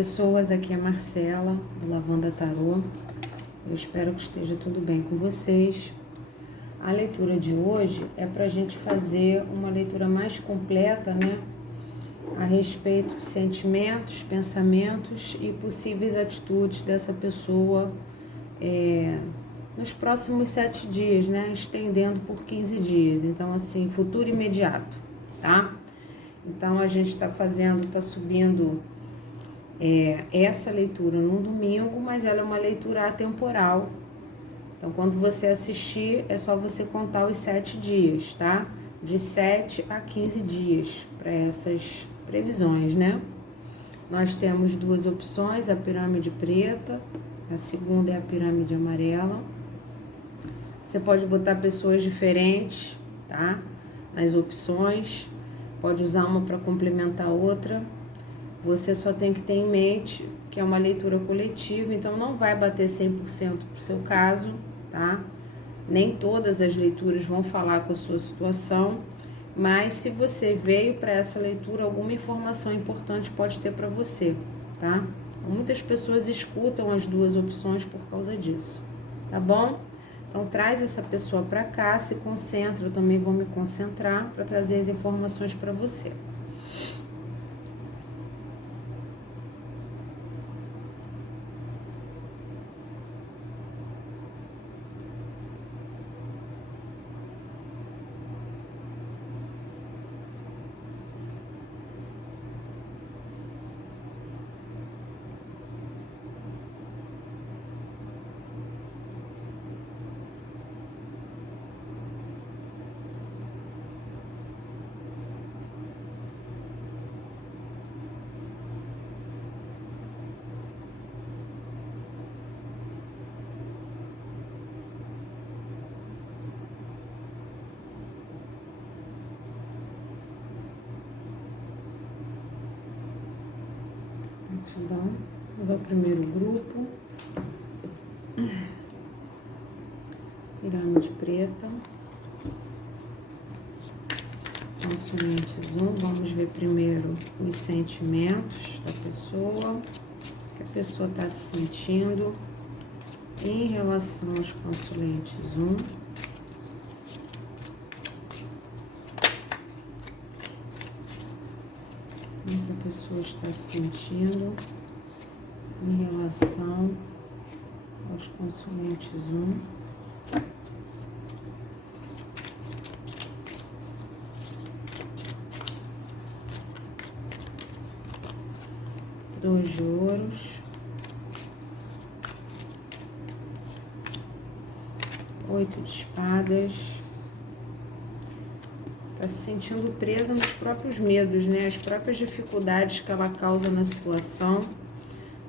pessoas, aqui é a Marcela, do Lavanda Tarô. Eu espero que esteja tudo bem com vocês. A leitura de hoje é para a gente fazer uma leitura mais completa, né? A respeito de sentimentos, pensamentos e possíveis atitudes dessa pessoa nos próximos 7 dias, né? Estendendo por 15 dias. Então, assim, futuro imediato, tá? Então, a gente está subindo essa leitura num domingo, mas ela é uma leitura atemporal. Então, quando você assistir, é só você contar os 7 dias, tá? De 7 a 15 dias para essas previsões, né? Nós temos duas opções, a pirâmide preta, a segunda é a pirâmide amarela. Você pode botar pessoas diferentes, tá? Nas opções, pode usar uma para complementar a outra. Você só tem que ter em mente que é uma leitura coletiva, então não vai bater 100% pro seu caso, tá? Nem todas as leituras vão falar com a sua situação, mas se você veio para essa leitura, alguma informação importante pode ter para você, tá? Muitas pessoas escutam as duas opções por causa disso, tá bom? Então traz essa pessoa para cá, se concentra, eu também vou me concentrar para trazer as informações para você. Então, vamos ao primeiro grupo. Pirâmide preta. Consoantes 1. Vamos ver primeiro os sentimentos da pessoa. O que a pessoa está se sentindo em relação aos consoantes 1. O que a pessoa está se sentindo em relação aos consoantes 1. Dois de ouros. 8 de espadas. Está se sentindo presa nos próprios medos, né? As próprias dificuldades que ela causa na situação.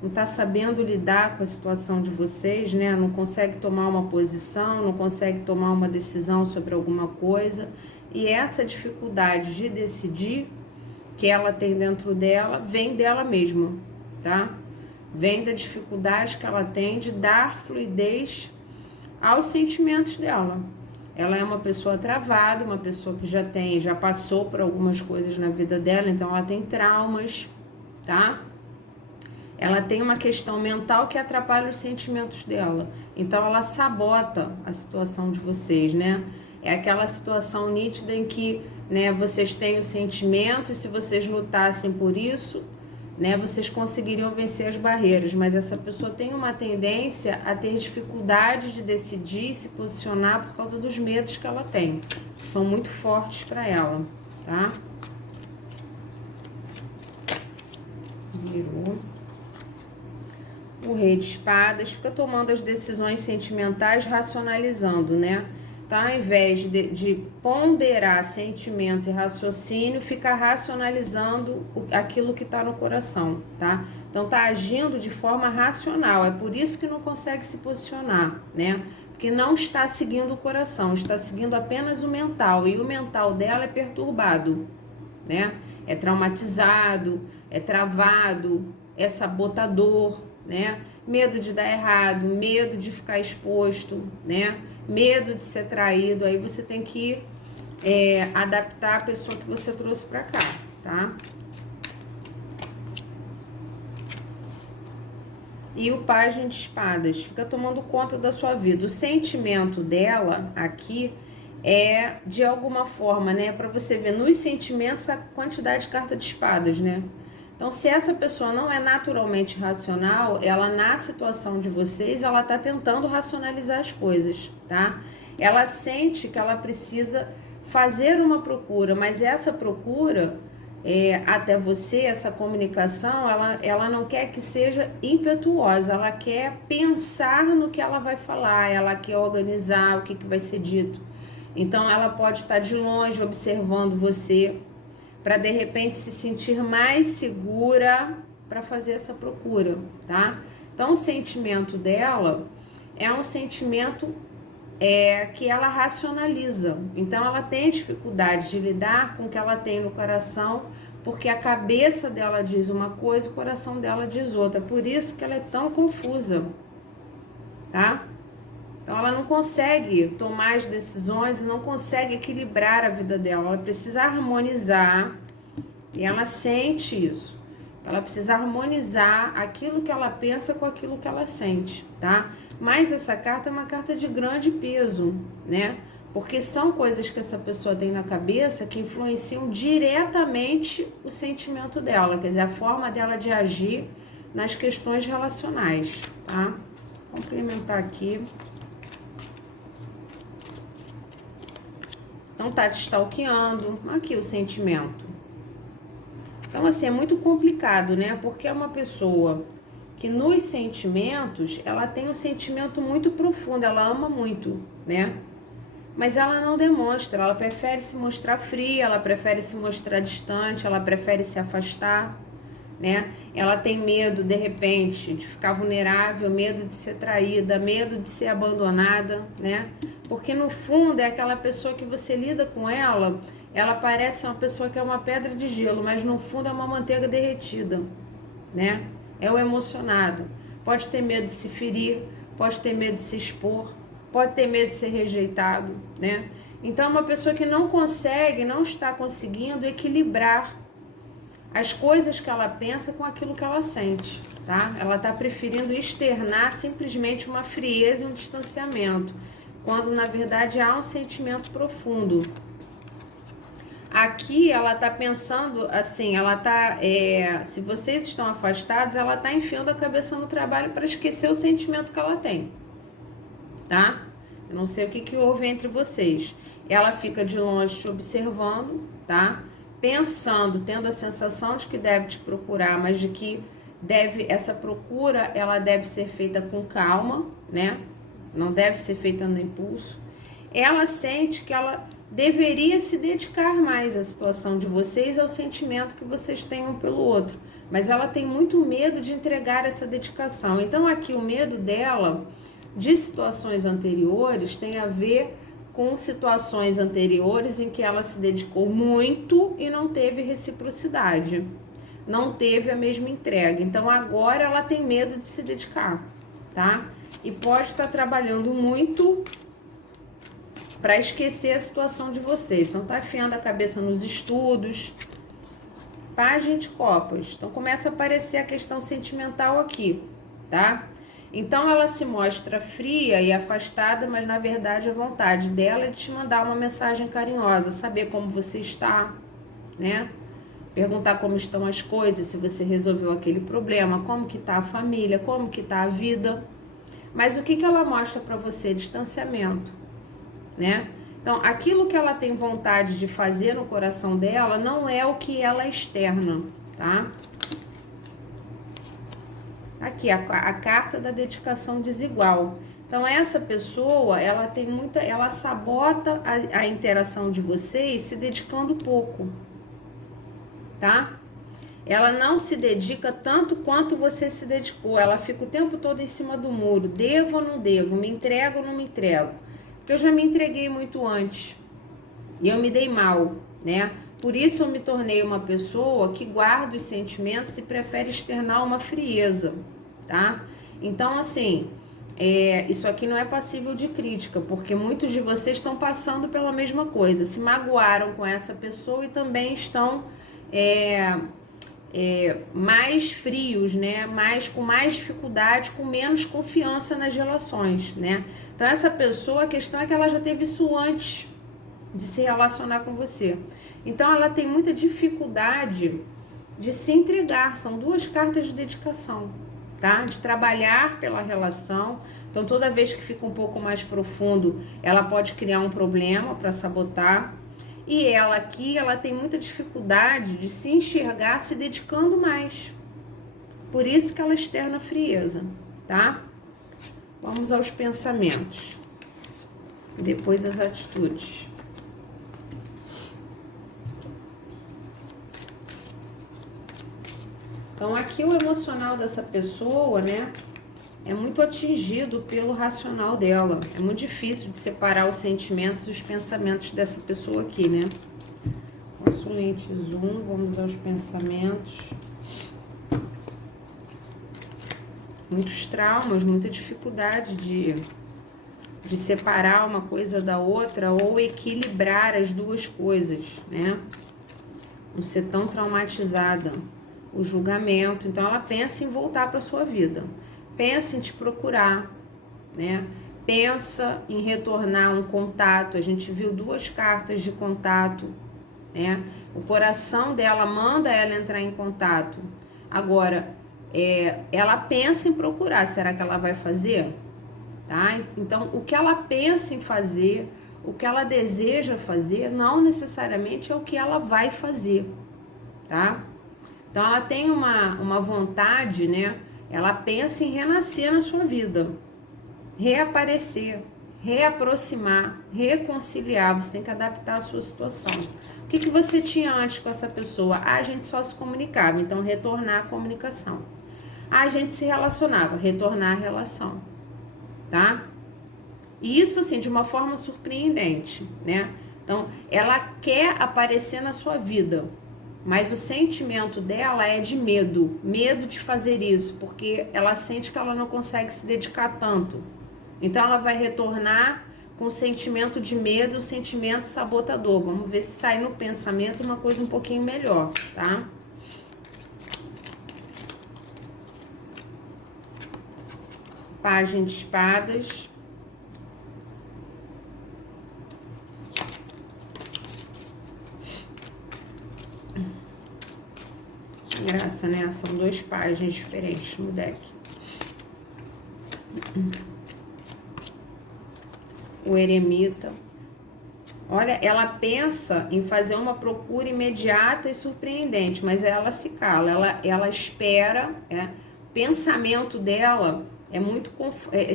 Não está sabendo lidar com a situação de vocês, né? Não consegue tomar uma posição, não consegue tomar uma decisão sobre alguma coisa. E essa dificuldade de decidir que ela tem dentro dela vem dela mesma, tá? Vem da dificuldade que ela tem de dar fluidez aos sentimentos dela. Ela é uma pessoa travada, uma pessoa que já passou por algumas coisas na vida dela, então ela tem traumas, tá? Ela tem uma questão mental que atrapalha os sentimentos dela. Então ela sabota a situação de vocês, né? É aquela situação nítida em que, né, vocês têm o sentimento e se vocês lutassem por isso, né, vocês conseguiriam vencer as barreiras, mas essa pessoa tem uma tendência a ter dificuldade de decidir, se posicionar por causa dos medos que ela tem, que são muito fortes para ela, tá? Virou. O Rei de Espadas fica tomando as decisões sentimentais, racionalizando, né? Então, ao invés de ponderar sentimento e raciocínio, fica racionalizando aquilo que está no coração, tá? Então, tá agindo de forma racional, é por isso que não consegue se posicionar, né? Porque não está seguindo o coração, está seguindo apenas o mental, e o mental dela é perturbado, né? É traumatizado, é travado, é sabotador, né? Medo de dar errado, medo de ficar exposto, né? Medo de ser traído. Aí você tem que adaptar a pessoa que você trouxe pra cá, tá? e o Pajem de Espadas. Fica tomando conta da sua vida. O sentimento dela aqui é, de alguma forma, né? Para você ver nos sentimentos a quantidade de carta de espadas, né? Então, se essa pessoa não é naturalmente racional, ela na situação de vocês, ela tá tentando racionalizar as coisas, tá? Ela sente que ela precisa fazer uma procura, mas essa procura até você, essa comunicação, ela não quer que seja impetuosa, ela quer pensar no que ela vai falar, ela quer organizar o que vai ser dito. Então, ela pode estar de longe observando você, para de repente se sentir mais segura para fazer essa procura, tá? Então, o sentimento dela é um sentimento que ela racionaliza. Então, ela tem dificuldade de lidar com o que ela tem no coração, porque a cabeça dela diz uma coisa e o coração dela diz outra. Por isso que ela é tão confusa, tá? Então, ela não consegue tomar as decisões, não consegue equilibrar a vida dela. Ela precisa harmonizar, e ela sente isso. Ela precisa harmonizar aquilo que ela pensa com aquilo que ela sente, tá? Mas essa carta é uma carta de grande peso, né? Porque são coisas que essa pessoa tem na cabeça que influenciam diretamente o sentimento dela, quer dizer, a forma dela de agir nas questões relacionais, tá? Vou complementar aqui. Então, tá te stalkeando. Aqui o sentimento. Então, assim, é muito complicado, né? Porque é uma pessoa que nos sentimentos, ela tem um sentimento muito profundo, ela ama muito, né? Mas ela não demonstra, ela prefere se mostrar fria, ela prefere se mostrar distante, ela prefere se afastar, né? Ela tem medo, de repente, de ficar vulnerável, medo de ser traída, medo de ser abandonada, né? Porque no fundo é aquela pessoa que você lida com ela parece uma pessoa que é uma pedra de gelo, mas no fundo é uma manteiga derretida, né? É o emocionado. Pode ter medo de se ferir, pode ter medo de se expor, pode ter medo de ser rejeitado, né? Então é uma pessoa que não consegue, não está conseguindo equilibrar as coisas que ela pensa com aquilo que ela sente, tá? Ela está preferindo externar simplesmente uma frieza e um distanciamento, quando na verdade há um sentimento profundo. Aqui ela tá pensando assim, ela tá, se vocês estão afastados, ela tá enfiando a cabeça no trabalho para esquecer o sentimento que ela tem, tá? Eu não sei o que houve entre vocês. Ela fica de longe te observando, tá? Pensando, tendo a sensação de que deve te procurar, mas de que essa procura, ela deve ser feita com calma, né? Não deve ser feita no impulso. Ela sente que ela deveria se dedicar mais à situação de vocês, ao sentimento que vocês têm um pelo outro. Mas ela tem muito medo de entregar essa dedicação. Então aqui o medo dela de situações anteriores tem a ver com situações anteriores em que ela se dedicou muito e não teve reciprocidade. Não teve a mesma entrega. Então agora ela tem medo de se dedicar, tá? E pode estar trabalhando muito para esquecer a situação de vocês. Então, tá afiando a cabeça nos estudos. Pajem de Copas. Então, começa a aparecer a questão sentimental aqui, tá? Então, ela se mostra fria e afastada, mas, na verdade, a vontade dela é de te mandar uma mensagem carinhosa, saber como você está, né? Perguntar como estão as coisas, se você resolveu aquele problema, como que tá a família, como que tá a vida. Mas o que ela mostra para você? Distanciamento, né? Então, aquilo que ela tem vontade de fazer no coração dela não é o que ela externa, tá? Aqui, a carta da dedicação desigual. Então, essa pessoa, ela tem ela sabota a interação de vocês se dedicando pouco, tá? Ela não se dedica tanto quanto você se dedicou. Ela fica o tempo todo em cima do muro. Devo ou não devo? Me entrego ou não me entrego? Porque eu já me entreguei muito antes. E eu me dei mal, né? Por isso eu me tornei uma pessoa que guarda os sentimentos e prefere externar uma frieza, tá? Então, assim, isso aqui não é passível de crítica, porque muitos de vocês estão passando pela mesma coisa. Se magoaram com essa pessoa e também estão mais frios, né? Com mais dificuldade, com menos confiança nas relações, né? Então essa pessoa, a questão é que ela já teve isso antes de se relacionar com você. Então ela tem muita dificuldade de se entregar. São duas cartas de dedicação, tá? De trabalhar pela relação. Então toda vez que fica um pouco mais profundo, ela pode criar um problema para sabotar. E ela aqui, ela tem muita dificuldade de se enxergar se dedicando mais. Por isso que ela externa frieza, tá? Vamos aos pensamentos. Depois as atitudes. Então aqui o emocional dessa pessoa, né, é muito atingido pelo racional dela. É muito difícil de separar os sentimentos e os pensamentos dessa pessoa aqui, né? Consulente Zoom, vamos aos pensamentos. Muitos traumas, muita dificuldade de separar uma coisa da outra ou equilibrar as duas coisas, né? Não ser tão traumatizada. O julgamento. Então ela pensa em voltar para sua vida. Pensa em te procurar, né? Pensa em retornar um contato. A gente viu duas cartas de contato, né? O coração dela manda ela entrar em contato. Agora, ela pensa em procurar. Será que ela vai fazer? Tá? Então, o que ela pensa em fazer, o que ela deseja fazer, não necessariamente é o que ela vai fazer, tá? Então, ela tem uma vontade, né? Ela pensa em renascer na sua vida, reaparecer, reaproximar, reconciliar. Você tem que adaptar a sua situação. O que você tinha antes com essa pessoa? A gente só se comunicava, então retornar a comunicação. A gente se relacionava, retornar a relação, tá? E isso, assim, de uma forma surpreendente, né? Então, ela quer aparecer na sua vida, mas o sentimento dela é de medo de fazer isso, porque ela sente que ela não consegue se dedicar tanto. Então ela vai retornar com o sentimento de medo, o sentimento sabotador. Vamos ver se sai no pensamento uma coisa um pouquinho melhor, tá? Página de espadas. Graça, né? São duas páginas diferentes no deck. O eremita. Olha, ela pensa em fazer uma procura imediata e surpreendente, mas ela se cala, ela espera, o pensamento dela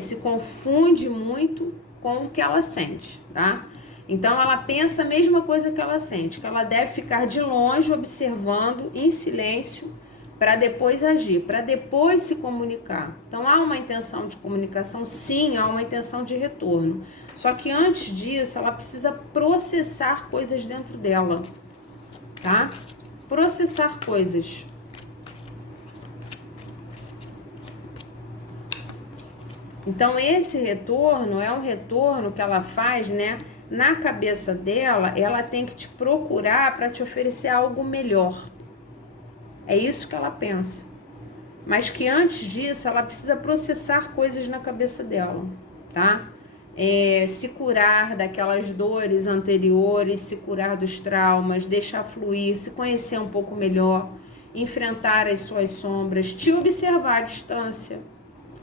se confunde muito com o que ela sente, tá? Então ela pensa a mesma coisa que ela sente, que ela deve ficar de longe observando em silêncio para depois agir, para depois se comunicar. Então há uma intenção de comunicação, sim, há uma intenção de retorno. Só que antes disso, ela precisa processar coisas dentro dela, tá? Processar coisas. Então esse retorno é um retorno que ela faz, né? Na cabeça dela, ela tem que te procurar para te oferecer algo melhor. É isso que ela pensa. Mas que antes disso, ela precisa processar coisas na cabeça dela, tá? Se curar daquelas dores anteriores, se curar dos traumas, deixar fluir, se conhecer um pouco melhor, enfrentar as suas sombras, te observar à distância,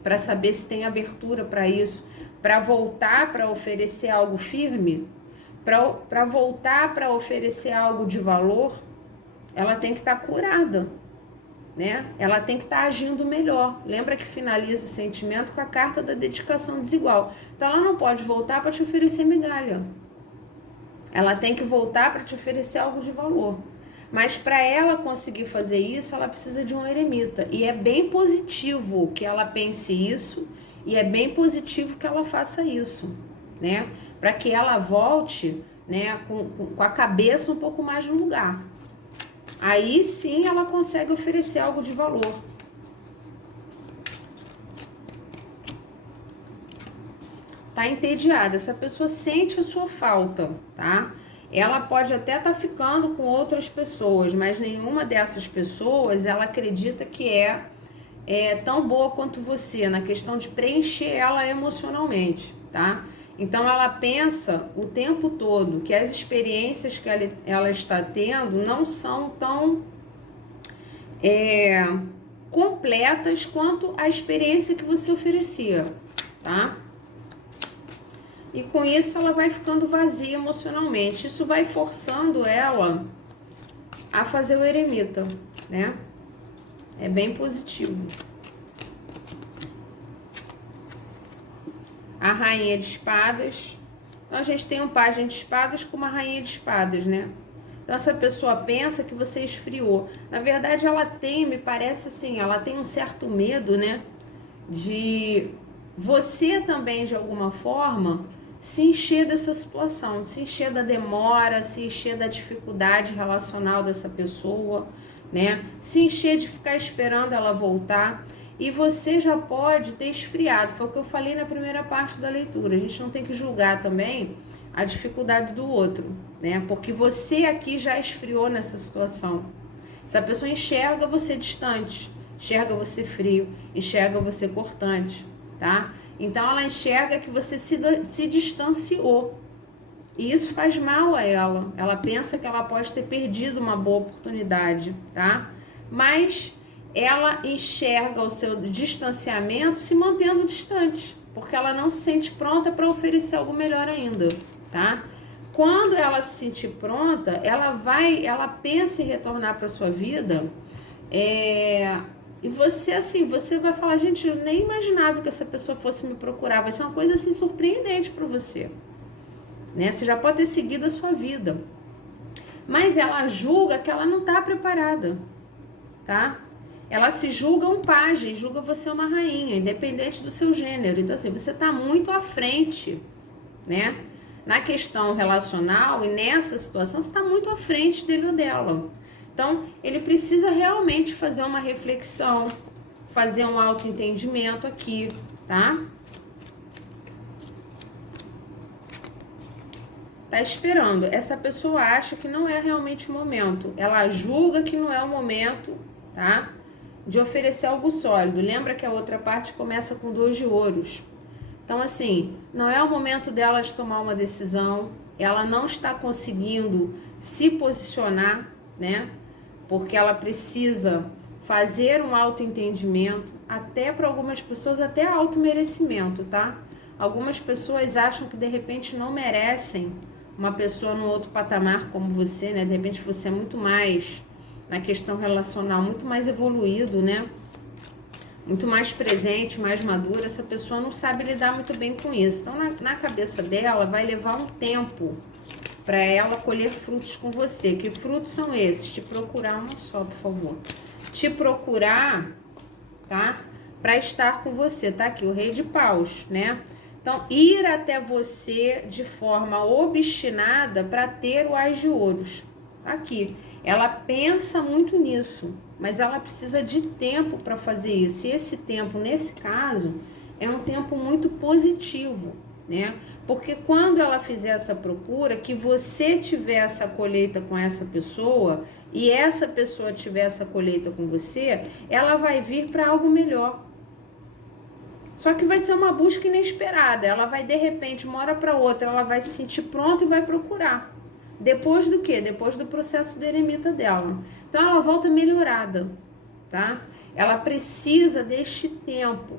para saber se tem abertura para isso, para voltar para oferecer algo firme, para voltar para oferecer algo de valor, ela tem que estar curada, né? Ela tem que estar agindo melhor. Lembra que finaliza o sentimento com a carta da dedicação desigual. Então ela não pode voltar para te oferecer migalha. Ela tem que voltar para te oferecer algo de valor. Mas para ela conseguir fazer isso, ela precisa de um eremita. E é bem positivo que ela pense isso, e é bem positivo que ela faça isso, né? Para que ela volte, né, com a cabeça um pouco mais no lugar. Aí sim ela consegue oferecer algo de valor. Tá entediada, essa pessoa sente a sua falta, tá? ela pode até estar ficando com outras pessoas, mas nenhuma dessas pessoas ela acredita que é tão boa quanto você, na questão de preencher ela emocionalmente, tá? Então ela pensa o tempo todo que as experiências que ela está tendo não são tão completas quanto a experiência que você oferecia, tá? E com isso ela vai ficando vazia emocionalmente. Isso vai forçando ela a fazer o eremita, né? É bem positivo. A rainha de espadas. Então a gente tem um pajem de espadas com uma rainha de espadas, né? Então essa pessoa pensa que você esfriou. Na verdade ela tem, me parece assim, ela tem um certo medo, né? De você também, de alguma forma, se encher dessa situação, se encher da demora, se encher da dificuldade relacional dessa pessoa, né? Se encher de ficar esperando ela voltar. E você já pode ter esfriado. Foi o que eu falei na primeira parte da leitura. A gente não tem que julgar também a dificuldade do outro, né? Porque você aqui já esfriou nessa situação. Essa pessoa enxerga você distante, enxerga você frio, enxerga você cortante, tá? Então ela enxerga que você se distanciou. E isso faz mal a ela. Ela pensa que ela pode ter perdido uma boa oportunidade, tá? Mas ela enxerga o seu distanciamento se mantendo distante, porque ela não se sente pronta para oferecer algo melhor ainda, tá? Quando ela se sentir pronta, ela pensa em retornar para sua vida, e você, assim, você vai falar, gente, eu nem imaginava que essa pessoa fosse me procurar. Vai ser uma coisa, assim, surpreendente para você, né? Você já pode ter seguido a sua vida. Mas ela julga que ela não está preparada, tá? Ela se julga um pajem, julga você uma rainha, independente do seu gênero. Então, assim, você está muito à frente, né? Na questão relacional e nessa situação, você está muito à frente dele ou dela. Então, ele precisa realmente fazer uma reflexão, fazer um autoentendimento aqui, tá? Tá esperando. Essa pessoa acha que não é realmente o momento. Ela julga que não é o momento, tá? De oferecer algo sólido. Lembra que a outra parte começa com 2 de ouros. Então, assim, não é o momento dela de tomar uma decisão. Ela não está conseguindo se posicionar, né? Porque ela precisa fazer um autoentendimento, até para algumas pessoas, até automerecimento, tá? Algumas pessoas acham que de repente não merecem uma pessoa no outro patamar como você, né? De repente você é muito mais, na questão relacional, muito mais evoluído, né? Muito mais presente, mais madura. Essa pessoa não sabe lidar muito bem com isso. Então, na cabeça dela, vai levar um tempo para ela colher frutos com você. Que frutos são esses? Te procurar, uma só, por favor. Te procurar, tá? Para estar com você, tá? Aqui, o rei de paus, né? Então, ir até você de forma obstinada para ter o ás de ouros. Aqui, ela pensa muito nisso, mas ela precisa de tempo para fazer isso. E esse tempo, nesse caso, é um tempo muito positivo, né? Porque quando ela fizer essa procura, que você tiver essa colheita com essa pessoa e essa pessoa tiver essa colheita com você, ela vai vir para algo melhor. Só que vai ser uma busca inesperada. Ela vai, de repente, uma hora para outra, ela vai se sentir pronta e vai procurar. Depois do quê? Depois do processo do eremita dela. Então, ela volta melhorada, tá? Ela precisa deste tempo.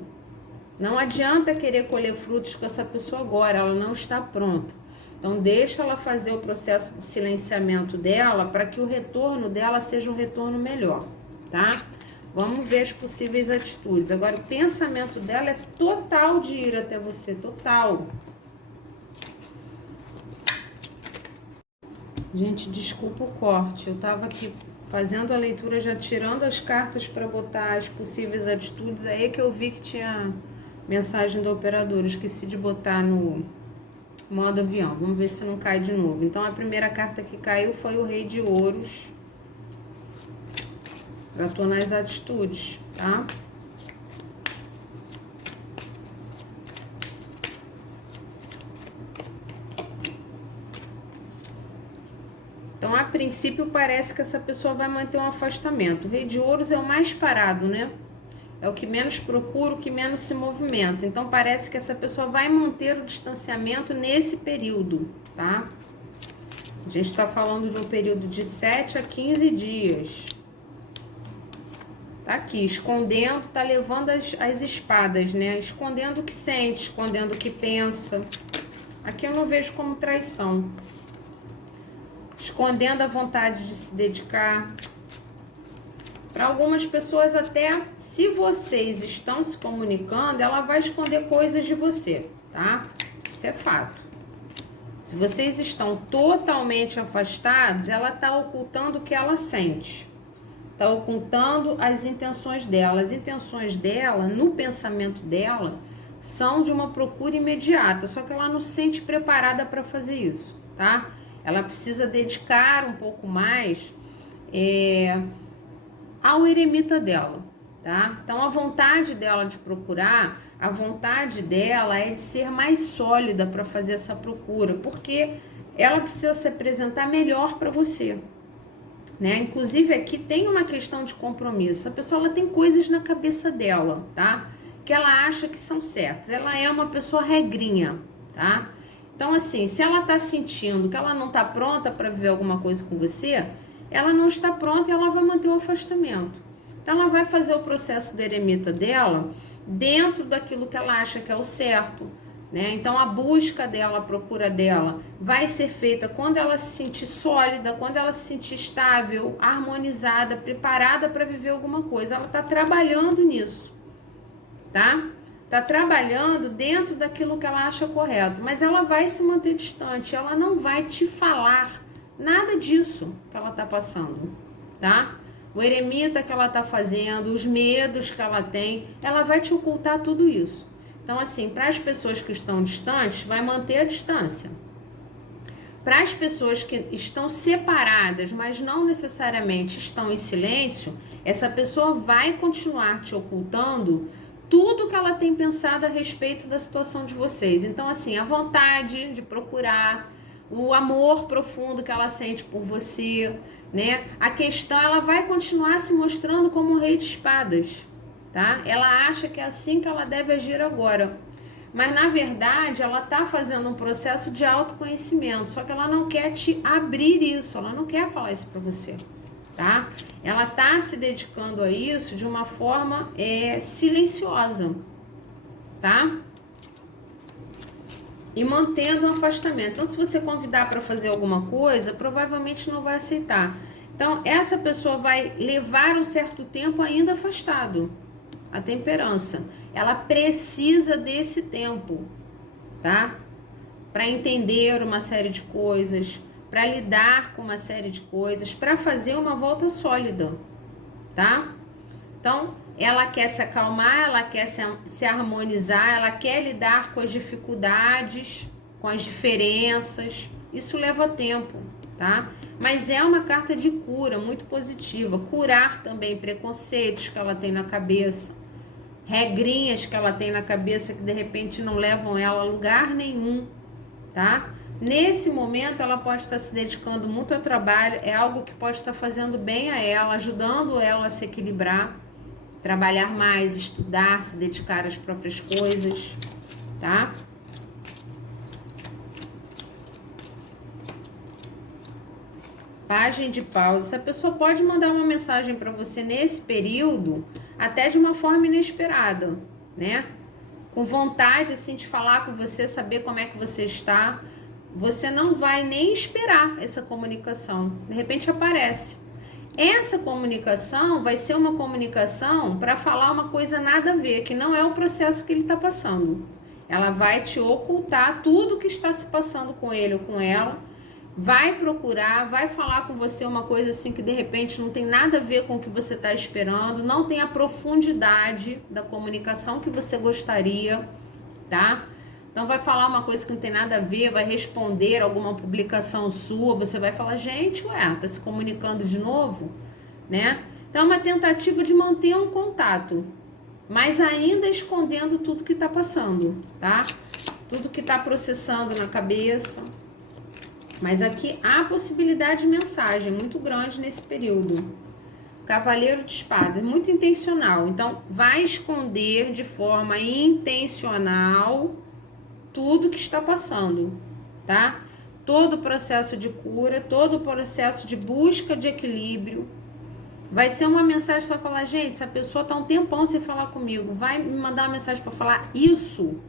Não adianta querer colher frutos com essa pessoa agora, ela não está pronta. Então, deixa ela fazer o processo de silenciamento dela para que o retorno dela seja um retorno melhor, tá? Vamos ver as possíveis atitudes. Agora, o pensamento dela é total de ir até você, total. Gente, desculpa o corte. Eu tava aqui fazendo a leitura, já tirando as cartas para botar as possíveis atitudes. Aí é que eu vi que tinha mensagem do operador. Esqueci de botar no modo avião. Vamos ver se não cai de novo. Então, a primeira carta que caiu foi o Rei de Ouros. Já tô nas atitudes, tá? Então, a princípio, parece que essa pessoa vai manter um afastamento. O Rei de Ouros é o mais parado, né? É o que menos procura, o que menos se movimenta. Então, parece que essa pessoa vai manter o distanciamento nesse período, tá? A gente está falando de um período de 7 a 15 dias. Tá aqui, escondendo, tá levando as espadas, né? Escondendo o que sente, escondendo o que pensa. Aqui eu não vejo como traição. Escondendo a vontade de se dedicar. Para algumas pessoas, até se vocês estão se comunicando, ela vai esconder coisas de você, tá? Isso é fato. Se vocês estão totalmente afastados, ela tá ocultando o que ela sente. Tá ocultando as intenções dela. As intenções dela, no pensamento dela, são de uma procura imediata, só que ela não se sente preparada para fazer isso, tá? Ela precisa dedicar um pouco mais ao eremita dela, tá? Então, a vontade dela de procurar, a vontade dela é de ser mais sólida para fazer essa procura, porque ela precisa se apresentar melhor para você, né? Inclusive, aqui tem uma questão de compromisso. A pessoa, ela tem coisas na cabeça dela, tá? Que ela acha que são certas. Ela é uma pessoa regrinha, tá? Então, assim, se ela tá sentindo que ela não tá pronta para viver alguma coisa com você, ela não está pronta e ela vai manter o afastamento. Então, ela vai fazer o processo do eremita dela dentro daquilo que ela acha que é o certo, né? Então, a busca dela, a procura dela vai ser feita quando ela se sentir sólida, quando ela se sentir estável, harmonizada, preparada para viver alguma coisa. Ela tá trabalhando nisso, tá? Tá trabalhando dentro daquilo que ela acha correto, mas ela vai se manter distante, ela não vai te falar nada disso que ela tá passando, tá? O eremita que ela tá fazendo, os medos que ela tem, ela vai te ocultar tudo isso. Então, assim, para as pessoas que estão distantes, vai manter a distância. Para as pessoas que estão separadas, mas não necessariamente estão em silêncio, essa pessoa vai continuar te ocultando tudo que ela tem pensado a respeito da situação de vocês. Então, assim, a vontade de procurar, o amor profundo que ela sente por você, né? A questão, ela vai continuar se mostrando como um rei de espadas, tá? Ela acha que é assim que ela deve agir agora. Mas, na verdade, ela tá fazendo um processo de autoconhecimento, só que ela não quer te abrir isso, ela não quer falar isso pra você, tá? Ela tá se dedicando a isso de uma forma silenciosa, tá? E mantendo um afastamento. Então, se você convidar para fazer alguma coisa, provavelmente não vai aceitar. Então, essa pessoa vai levar um certo tempo ainda afastado. A temperança. Ela precisa desse tempo, tá? Para entender uma série de coisas, para lidar com uma série de coisas, para fazer uma volta sólida, tá? Então, ela quer se acalmar, ela quer se harmonizar, ela quer lidar com as dificuldades, com as diferenças. Isso leva tempo, tá? Mas é uma carta de cura muito positiva. Curar também preconceitos que ela tem na cabeça, regrinhas que ela tem na cabeça que de repente não levam ela a lugar nenhum, tá? Nesse momento ela pode estar se dedicando muito ao trabalho, é algo que pode estar fazendo bem a ela, ajudando ela a se equilibrar, trabalhar mais, estudar, se dedicar às próprias coisas, tá? Pagem de Paus. Essa pessoa pode mandar uma mensagem para você nesse período, até de uma forma inesperada, né? Com vontade, assim, de falar com você, saber como é que você está. Você não vai nem esperar essa comunicação. De repente aparece. Essa comunicação vai ser uma comunicação para falar uma coisa nada a ver, que não é o processo que ele está passando. Ela vai te ocultar tudo que está se passando com ele ou com ela, vai procurar, vai falar com você uma coisa assim que de repente não tem nada a ver com o que você está esperando, não tem a profundidade da comunicação que você gostaria, tá? Então vai falar uma coisa que não tem nada a ver, vai responder alguma publicação sua, você vai falar, gente, ué, tá se comunicando de novo, né? Então é uma tentativa de manter um contato, mas ainda escondendo tudo que tá passando, tá? Tudo que tá processando na cabeça. Mas aqui há possibilidade de mensagem muito grande nesse período. Cavaleiro de Espadas, muito intencional. Então, vai esconder de forma intencional tudo que está passando, tá? Todo o processo de cura, todo o processo de busca de equilíbrio. Vai ser uma mensagem para falar, gente, essa pessoa tá um tempão sem falar comigo, vai me mandar uma mensagem para falar isso,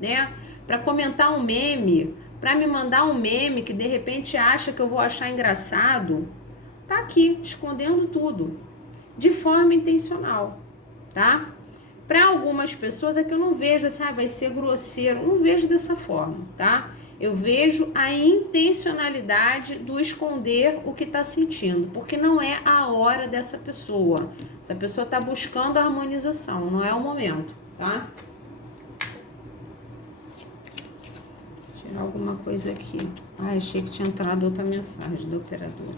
né? Para comentar um meme, para me mandar um meme que de repente acha que eu vou achar engraçado. Tá aqui, escondendo tudo, de forma intencional, tá? Para algumas pessoas é que eu não vejo assim, vai ser grosseiro, não vejo dessa forma, tá? Eu vejo a intencionalidade do esconder o que está sentindo, porque não é a hora dessa pessoa. Essa pessoa está buscando a harmonização, não é o momento, tá? Vou tirar alguma coisa aqui. Ai, achei que tinha entrado outra mensagem do operador.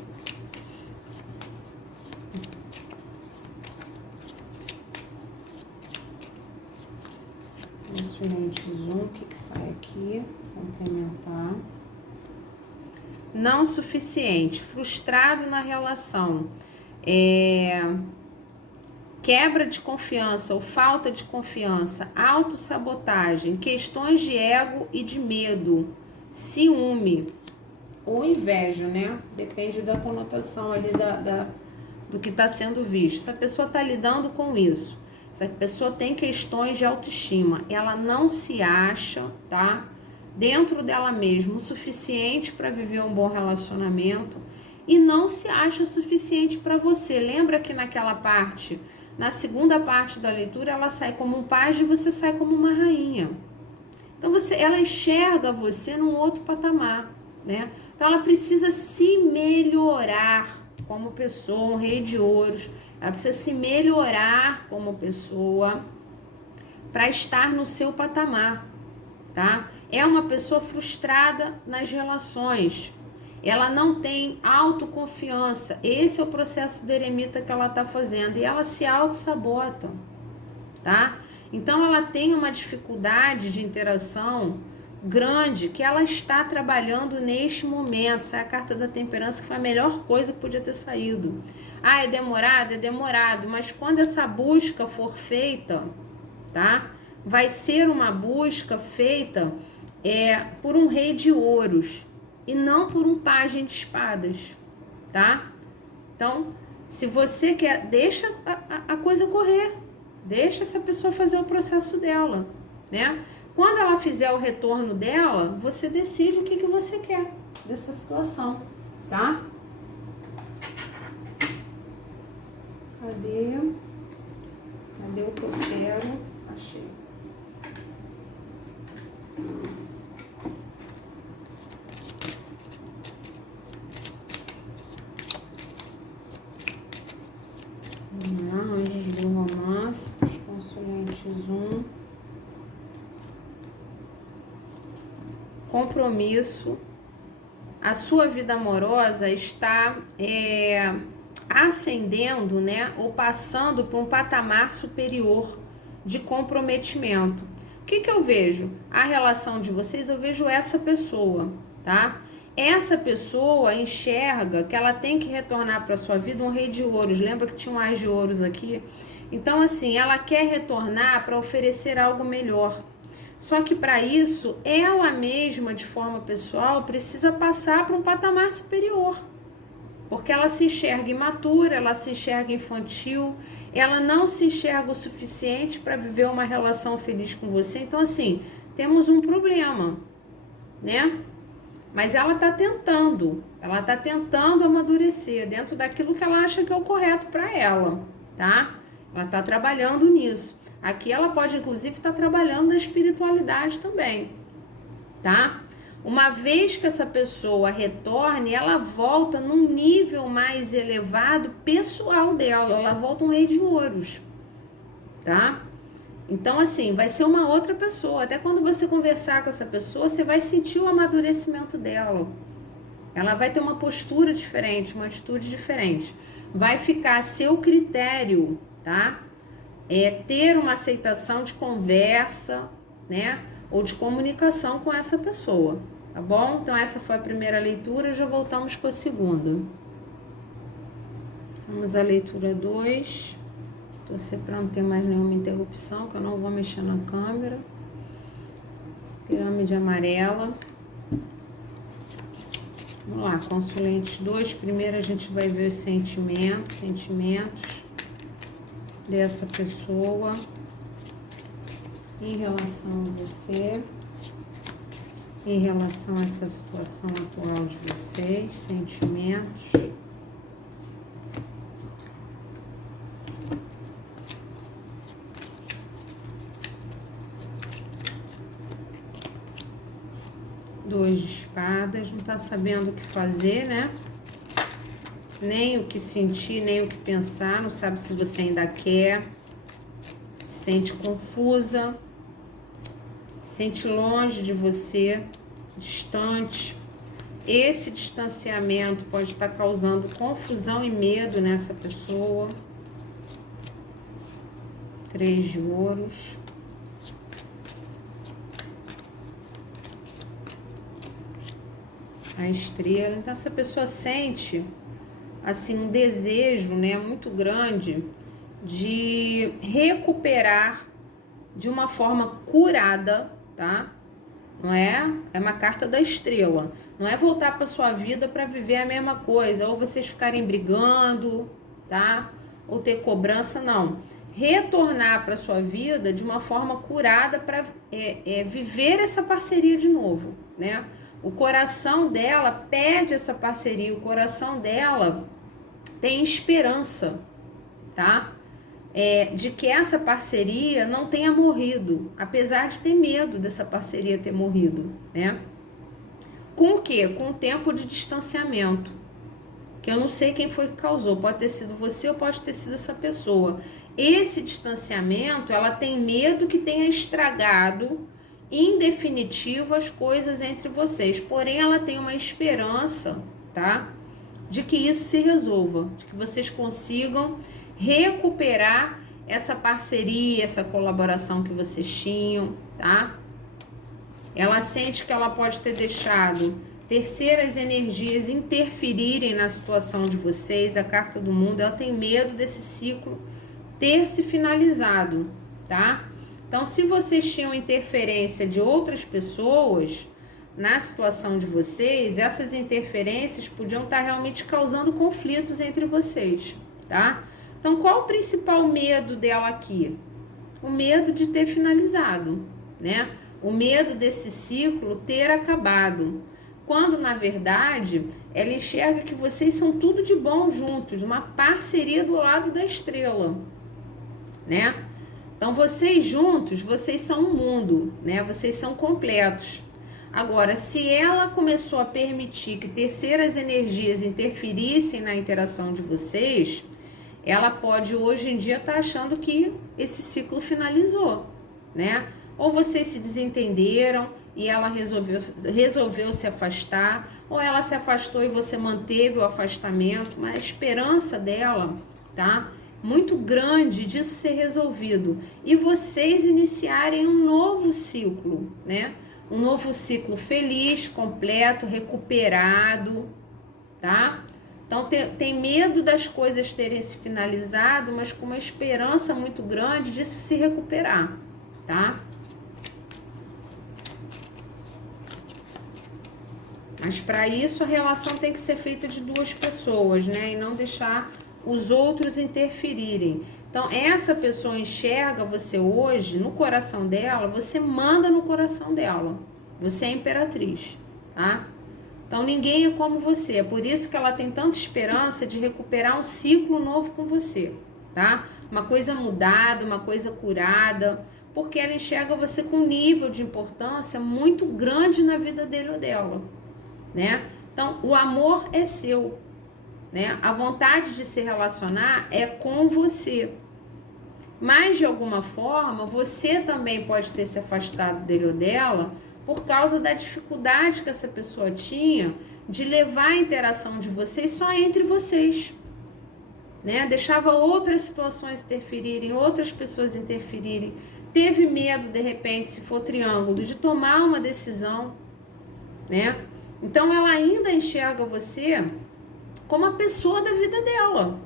Consulente Zoom, o que sai aqui? Complementar. Não suficiente, frustrado na relação, quebra de confiança ou falta de confiança, autossabotagem, questões de ego e de medo, ciúme ou inveja, né? Depende da conotação ali do que está sendo visto. Essa pessoa está lidando com isso. Essa pessoa tem questões de autoestima. Ela não se acha, tá? Dentro dela mesma o suficiente para viver um bom relacionamento e não se acha o suficiente para você. Lembra que naquela parte, na segunda parte da leitura, ela sai como um pajem e você sai como uma rainha. Então ela enxerga você num outro patamar, né? Então ela precisa se melhorar como pessoa, um rei de ouros. Ela precisa se melhorar como pessoa para estar no seu patamar, tá? É uma pessoa frustrada nas relações. Ela não tem autoconfiança. Esse é o processo de eremita que ela está fazendo. E ela se auto-sabota, tá? Então, ela tem uma dificuldade de interação grande que ela está trabalhando neste momento. Essa é a carta da temperança, que foi a melhor coisa que podia ter saído. Ah, é demorado, mas quando essa busca for feita, tá? Vai ser uma busca feita por um rei de ouros e não por um pajem de espadas, tá? Então, se você quer, deixa a coisa correr, deixa essa pessoa fazer o processo dela, né? Quando ela fizer o retorno dela, você decide o que você quer dessa situação, tá? Cadê o que eu quero? Achei. Anjos do romance, os consulentes 1. Compromisso. A sua vida amorosa está ascendendo, né? Ou passando por um patamar superior de comprometimento. O que eu vejo? A relação de vocês, eu vejo essa pessoa, tá? Essa pessoa enxerga que ela tem que retornar para sua vida um rei de ouros. Lembra que tinha um as de ouros aqui? Então, assim, ela quer retornar para oferecer algo melhor. Só que para isso, ela mesma, de forma pessoal, precisa passar para um patamar superior. Porque ela se enxerga imatura, ela se enxerga infantil, ela não se enxerga o suficiente para viver uma relação feliz com você. Então, assim, temos um problema, né? Mas ela está tentando amadurecer dentro daquilo que ela acha que é o correto para ela, tá? Ela está trabalhando nisso. Aqui ela pode, inclusive, estar trabalhando na espiritualidade também, tá? Uma vez que essa pessoa retorne, ela volta num nível mais elevado pessoal dela, ela volta um rei de ouros, tá? Então, assim, vai ser uma outra pessoa. Até quando você conversar com essa pessoa, você vai sentir o amadurecimento dela. Ela vai ter uma postura diferente, uma atitude diferente. Vai ficar a seu critério, tá? Ter uma aceitação de conversa, né? Ou de comunicação com essa pessoa, tá bom? Então essa foi a primeira leitura, já voltamos com a segunda. Vamos à leitura 2. Torcer para não ter mais nenhuma interrupção, que eu não vou mexer na câmera. Pirâmide amarela. Vamos lá, consulente 2. Primeiro a gente vai ver os sentimentos dessa pessoa em relação a você, em relação a essa situação atual de vocês, sentimentos. Dois de espadas, não tá sabendo o que fazer, né? Nem o que sentir, nem o que pensar, não sabe se você ainda quer, se sente confusa, se sente longe de você, distante. Esse distanciamento pode estar causando confusão e medo nessa pessoa. 3 de ouros. A estrela. Então essa pessoa sente assim um desejo, né, muito grande de recuperar de uma forma curada, tá? Não é? É uma carta da estrela. Não é voltar para sua vida para viver a mesma coisa, ou vocês ficarem brigando, tá? Ou ter cobrança, não. Retornar para sua vida de uma forma curada para viver essa parceria de novo, né? O coração dela pede essa parceria, o coração dela tem esperança, tá? De que essa parceria não tenha morrido, apesar de ter medo dessa parceria ter morrido, né? Com o quê? Com o tempo de distanciamento, que eu não sei quem foi que causou, pode ter sido você ou pode ter sido essa pessoa. Esse distanciamento, ela tem medo que tenha estragado em definitivo as coisas entre vocês, porém ela tem uma esperança, tá? De que isso se resolva, de que vocês consigam recuperar essa parceria, essa colaboração que vocês tinham, tá? Ela sente que ela pode ter deixado terceiras energias interferirem na situação de vocês, a carta do mundo, ela tem medo desse ciclo ter se finalizado, tá? Então, se vocês tinham interferência de outras pessoas na situação de vocês, essas interferências podiam estar realmente causando conflitos entre vocês, tá? Então, qual o principal medo dela aqui? O medo de ter finalizado, né? O medo desse ciclo ter acabado. Quando, na verdade, ela enxerga que vocês são tudo de bom juntos, uma parceria do lado da estrela, né? Então, vocês juntos, vocês são um mundo, né? Vocês são completos. Agora, se ela começou a permitir que terceiras energias interferissem na interação de vocês, ela pode hoje em dia estar achando que esse ciclo finalizou, né? Ou vocês se desentenderam e ela resolveu se afastar, ou ela se afastou e você manteve o afastamento, mas a esperança dela, tá? Muito grande disso ser resolvido e vocês iniciarem um novo ciclo, né? Um novo ciclo feliz, completo, recuperado, tá? Então tem medo das coisas terem se finalizado, mas com uma esperança muito grande disso se recuperar, tá? Mas para isso a relação tem que ser feita de duas pessoas, né? E não deixar os outros interferirem. Então, essa pessoa enxerga você hoje, no coração dela, você manda no coração dela. Você é imperatriz, tá? Então, ninguém é como você. É por isso que ela tem tanta esperança de recuperar um ciclo novo com você, tá? Uma coisa mudada, uma coisa curada, porque ela enxerga você com um nível de importância muito grande na vida dele ou dela, né? Então, o amor é seu, né? A vontade de se relacionar é com você. Mas, de alguma forma, você também pode ter se afastado dele ou dela por causa da dificuldade que essa pessoa tinha de levar a interação de vocês só entre vocês, né? Deixava outras situações interferirem, outras pessoas interferirem. Teve medo, de repente, se for triângulo, de tomar uma decisão, né? Então ela ainda enxerga você como a pessoa da vida dela,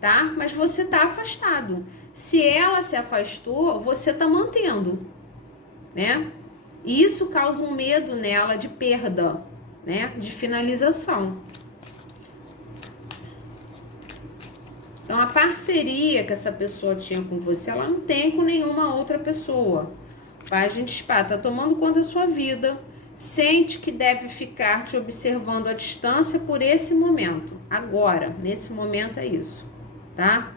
tá? Mas você tá afastado. Se ela se afastou, você tá mantendo, né? E isso causa um medo nela de perda, né? De finalização. Então, a parceria que essa pessoa tinha com você, ela não tem com nenhuma outra pessoa. Página de espada, tá tomando conta da sua vida, sente que deve ficar te observando à distância por esse momento. Agora, nesse momento é isso, tá?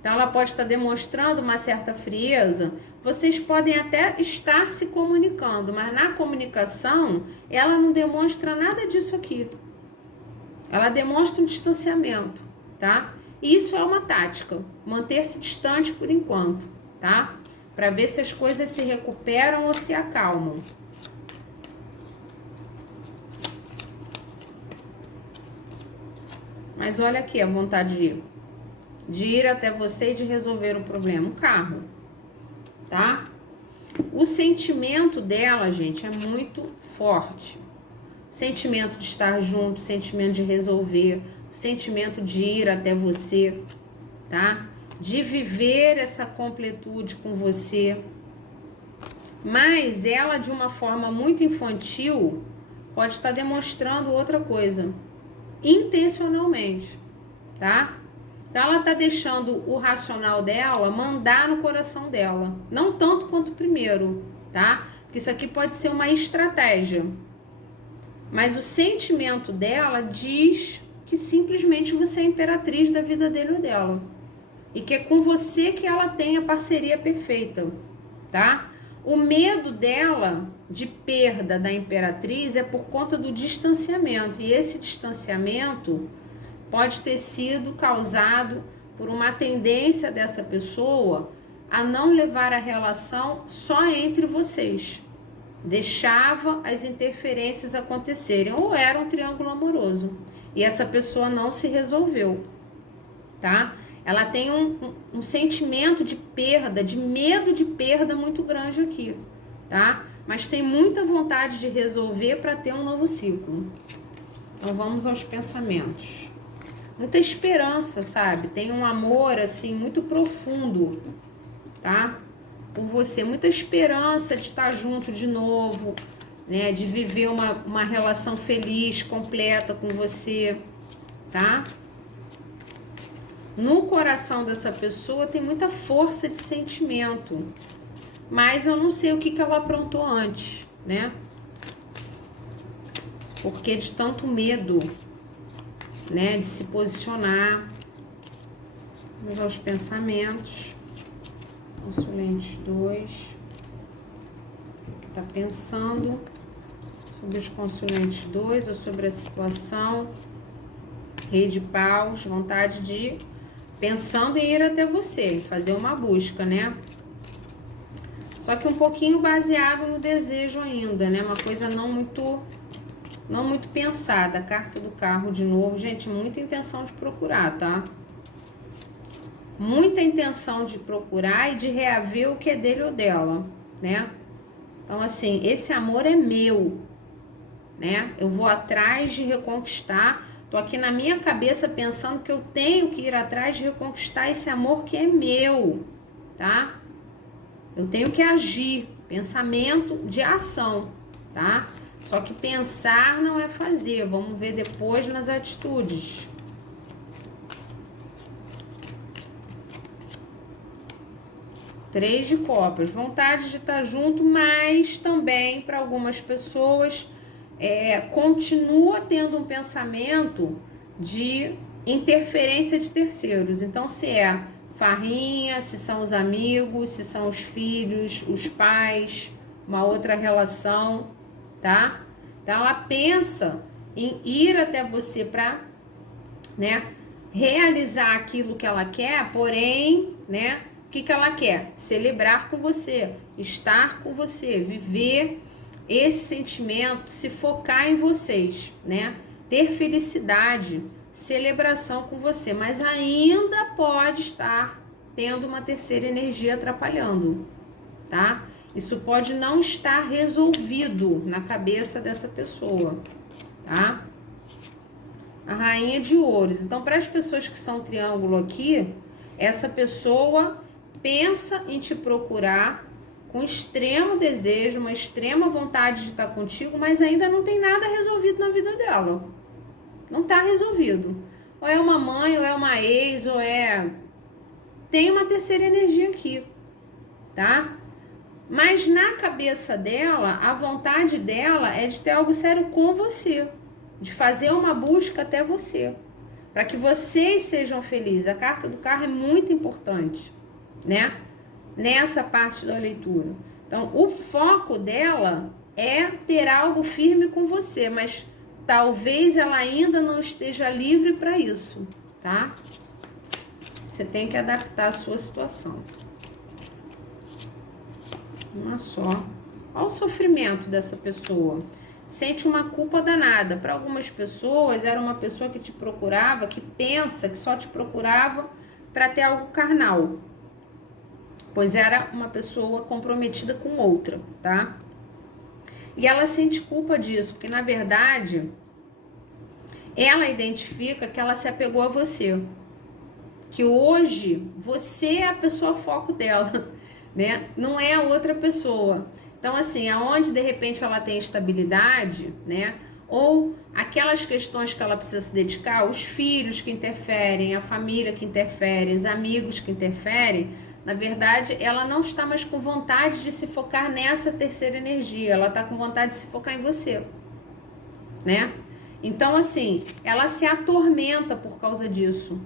Então, ela pode estar demonstrando uma certa frieza. Vocês podem até estar se comunicando, mas na comunicação, ela não demonstra nada disso aqui. Ela demonstra um distanciamento, tá? E isso é uma tática, manter-se distante por enquanto, tá? Para ver se as coisas se recuperam ou se acalmam. Mas olha aqui a vontade de ir até você e de resolver o problema. Um carro, tá? O sentimento dela, gente, é muito forte. O sentimento de estar junto, o sentimento de resolver, o sentimento de ir até você, tá? De viver essa completude com você. Mas ela, de uma forma muito infantil, pode estar demonstrando outra coisa, intencionalmente, tá? Então ela tá deixando o racional dela mandar no coração dela, não tanto quanto o primeiro, tá? Porque isso aqui pode ser uma estratégia. Mas o sentimento dela diz que simplesmente você é a imperatriz da vida dele ou dela. E que é com você que ela tem a parceria perfeita, tá? O medo dela de perda da imperatriz é por conta do distanciamento. E esse distanciamento pode ter sido causado por uma tendência dessa pessoa a não levar a relação só entre vocês. Deixava as interferências acontecerem, ou era um triângulo amoroso, e essa pessoa não se resolveu, tá? Ela tem um sentimento de perda, de medo de perda muito grande aqui, tá? Mas tem muita vontade de resolver para ter um novo ciclo. Então vamos aos pensamentos. Muita esperança, sabe? Tem um amor, assim, muito profundo, tá? Por você, muita esperança de estar junto de novo, né? De viver uma relação feliz, completa com você, tá? No coração dessa pessoa tem muita força de sentimento, mas eu não sei o que ela aprontou antes, né? Porque de tanto medo, né? De se posicionar. Vamos aos pensamentos. Consulente 2, que está pensando sobre os consulentes 2 ou sobre a situação. Rei de paus, vontade de, pensando em ir até você, fazer uma busca, né? Só que um pouquinho baseado no desejo ainda, né? Uma coisa não muito pensada. Carta do carro de novo, gente, muita intenção de procurar, tá? Muita intenção de procurar e de reaver o que é dele ou dela, né? Então, assim, esse amor é meu, né? Eu vou atrás de reconquistar. Tô aqui na minha cabeça pensando que eu tenho que ir atrás de reconquistar esse amor que é meu, tá? Eu tenho que agir. Pensamento de ação, tá? Só que pensar não é fazer. Vamos ver depois nas atitudes. Três de copas, vontade de estar junto, mas também para algumas pessoas continua tendo um pensamento de interferência de terceiros. Então, se é farrinha, se são os amigos, se são os filhos, os pais, uma outra relação, tá? Então, ela pensa em ir até você para, né, realizar aquilo que ela quer, porém, né, o que ela quer? Celebrar com você, estar com você, viver esse sentimento, se focar em vocês, né? Ter felicidade, celebração com você, mas ainda pode estar tendo uma terceira energia atrapalhando, tá? Isso pode não estar resolvido na cabeça dessa pessoa, tá? A Rainha de Ouros. Então, para as pessoas que são triângulo aqui, essa pessoa pensa em te procurar com extremo desejo, uma extrema vontade de estar contigo, mas ainda não tem nada resolvido na vida dela. Não está resolvido. Ou é uma mãe, ou é uma ex, ou é... Tem uma terceira energia aqui, tá? Mas na cabeça dela, a vontade dela é de ter algo sério com você, de fazer uma busca até você, para que vocês sejam felizes. A carta do carro é muito importante, né? Nessa parte da leitura. Então, o foco dela é ter algo firme com você, mas talvez ela ainda não esteja livre para isso, tá? Você tem que adaptar a sua situação. Uma só. Olha o sofrimento dessa pessoa. Sente uma culpa danada. Para algumas pessoas, era uma pessoa que te procurava, que pensa que só te procurava para ter algo carnal. Pois era uma pessoa comprometida com outra, tá? E ela sente culpa disso, porque na verdade, ela identifica que ela se apegou a você. Que hoje, você é a pessoa foco dela, né? Não é a outra pessoa. Então, assim, aonde de repente ela tem estabilidade, né? Ou aquelas questões que ela precisa se dedicar, os filhos que interferem, a família que interfere, os amigos que interferem, na verdade, ela não está mais com vontade de se focar nessa terceira energia, ela está com vontade de se focar em você, né? Então, assim, ela se atormenta por causa disso,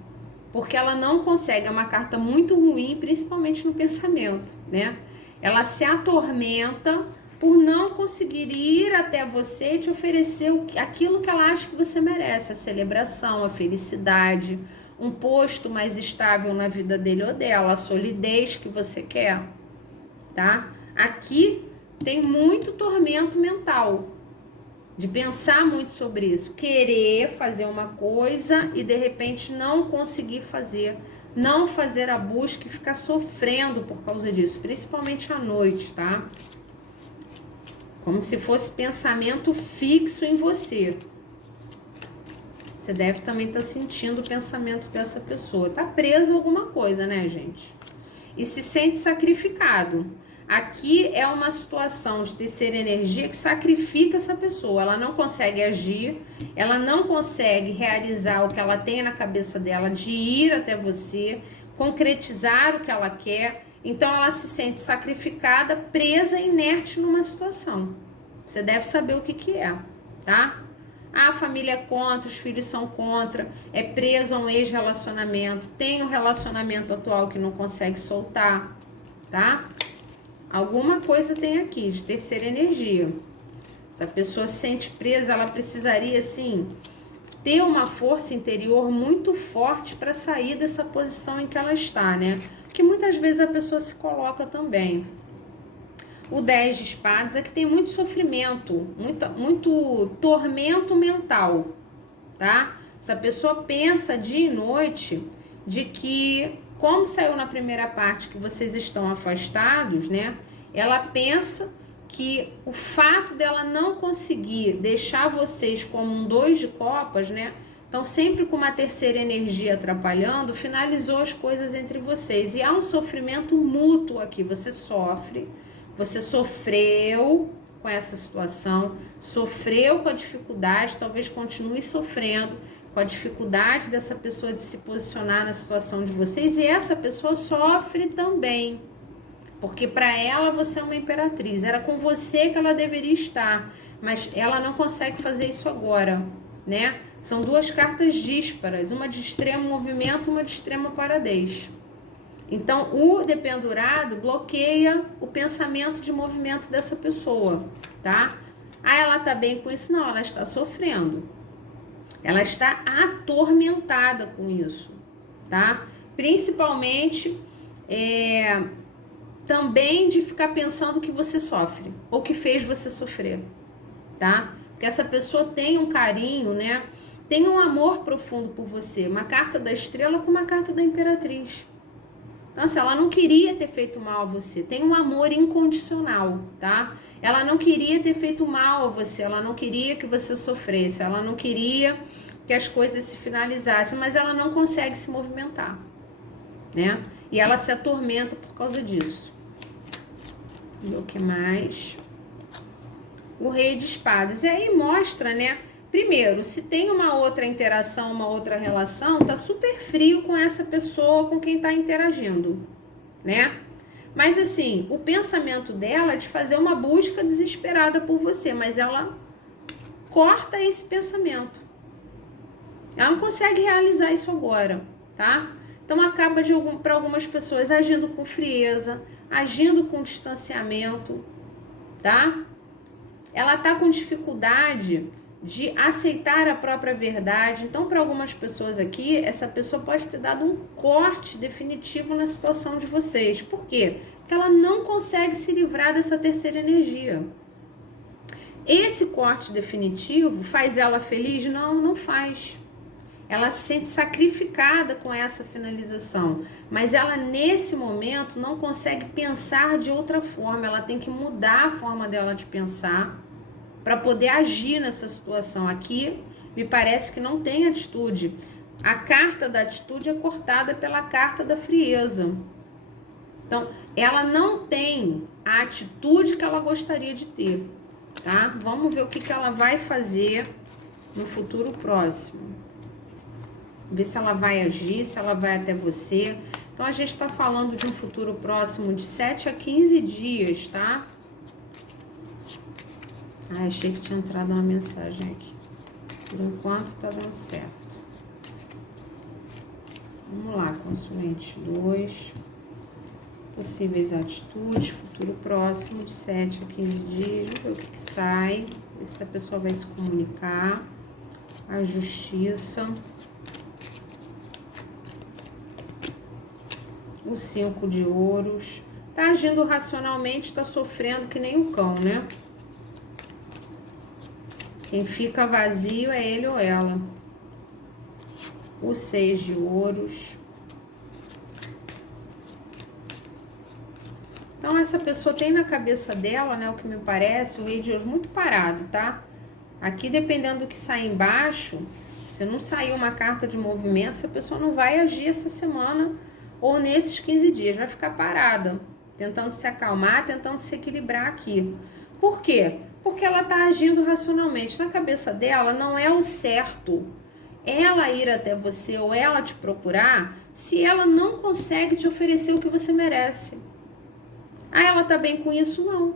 porque ela não consegue, é uma carta muito ruim, principalmente no pensamento, né? Ela se atormenta por não conseguir ir até você e te oferecer aquilo que ela acha que você merece, a celebração, a felicidade, um posto mais estável na vida dele ou dela, a solidez que você quer, tá? Aqui tem muito tormento mental, de pensar muito sobre isso, querer fazer uma coisa e de repente não conseguir fazer, não fazer a busca e ficar sofrendo por causa disso, principalmente à noite, tá? Como se fosse pensamento fixo em você. Você deve também estar sentindo o pensamento dessa pessoa. Tá preso a alguma coisa, né, gente? E se sente sacrificado. Aqui é uma situação de terceira energia que sacrifica essa pessoa. Ela não consegue agir, ela não consegue realizar o que ela tem na cabeça dela, de ir até você, concretizar o que ela quer. Então ela se sente sacrificada, presa, inerte numa situação. Você deve saber o que é, tá? A família é contra, os filhos são contra, é preso a um ex-relacionamento, tem um relacionamento atual que não consegue soltar, tá? Alguma coisa tem aqui de terceira energia. Essa pessoa se sente presa, ela precisaria, assim, ter uma força interior muito forte para sair dessa posição em que ela está, né? Que muitas vezes a pessoa se coloca também. O 10 de espadas é que tem muito sofrimento, muito tormento mental, tá? Essa pessoa pensa dia e noite de que, como saiu na primeira parte que vocês estão afastados, né? Ela pensa que o fato dela não conseguir deixar vocês como um 2 de copas, né? Então, sempre com uma terceira energia atrapalhando, finalizou as coisas entre vocês. E há um sofrimento mútuo aqui, você sofre. Você sofreu com essa situação, sofreu com a dificuldade, talvez continue sofrendo com a dificuldade dessa pessoa de se posicionar na situação de vocês, e essa pessoa sofre também, porque para ela você é uma imperatriz, era com você que ela deveria estar, mas ela não consegue fazer isso agora, né? São duas cartas dísparas, uma de extremo movimento, uma de extrema paradez. Então, o dependurado bloqueia o pensamento de movimento dessa pessoa, tá? Ah, ela tá bem com isso? Não, ela está sofrendo. Ela está atormentada com isso, tá? Principalmente, também de ficar pensando que você sofre, ou que fez você sofrer, tá? Porque essa pessoa tem um carinho, né? Tem um amor profundo por você. Uma carta da estrela com uma carta da imperatriz. Então, assim, ela não queria ter feito mal a você. Tem um amor incondicional, tá? Ela não queria ter feito mal a você. Ela não queria que você sofresse. Ela não queria que as coisas se finalizassem. Mas ela não consegue se movimentar, né? E ela se atormenta por causa disso. E o que mais? O Rei de Espadas. E aí mostra, né? Primeiro, se tem uma outra interação, uma outra relação, tá super frio com essa pessoa com quem tá interagindo, né? Mas assim, o pensamento dela é de fazer uma busca desesperada por você, mas ela corta esse pensamento. Ela não consegue realizar isso agora, tá? Então acaba para algumas pessoas agindo com frieza, agindo com distanciamento, tá? Ela tá com dificuldade de aceitar a própria verdade. Então, para algumas pessoas aqui, essa pessoa pode ter dado um corte definitivo na situação de vocês. Por quê? Porque ela não consegue se livrar dessa terceira energia. Esse corte definitivo faz ela feliz? Não, não faz. Ela se sente sacrificada com essa finalização, mas ela nesse momento não consegue pensar de outra forma. Ela tem que mudar a forma dela de pensar para poder agir nessa situação. Aqui me parece que não tem atitude. A carta da atitude é cortada pela carta da frieza. Então, ela não tem a atitude que ela gostaria de ter, tá? Vamos ver o que ela vai fazer no futuro próximo. Ver se ela vai agir, se ela vai até você. Então, a gente está falando de um futuro próximo de 7 a 15 dias, tá? Ah, achei que tinha entrado uma mensagem aqui. Por enquanto tá dando certo. Vamos lá, consulente 2. Possíveis atitudes, futuro próximo de 7 a 15 dias. Vamos ver o que sai. Ver se a pessoa vai se comunicar. A justiça. O 5 de ouros. Tá agindo racionalmente, tá sofrendo que nem um cão, né? Quem fica vazio é ele ou ela. O 6 de ouros. Então, essa pessoa tem na cabeça dela, né, o que me parece, o Rei de Ouros muito parado, tá? Aqui, dependendo do que sair embaixo, se não sair uma carta de movimento, essa pessoa não vai agir essa semana ou nesses 15 dias, vai ficar parada, tentando se acalmar, tentando se equilibrar aqui. Por quê? Porque ela tá agindo racionalmente. Na cabeça dela, não é o certo ela ir até você ou ela te procurar se ela não consegue te oferecer o que você merece. Ah, ela tá bem com isso? Não.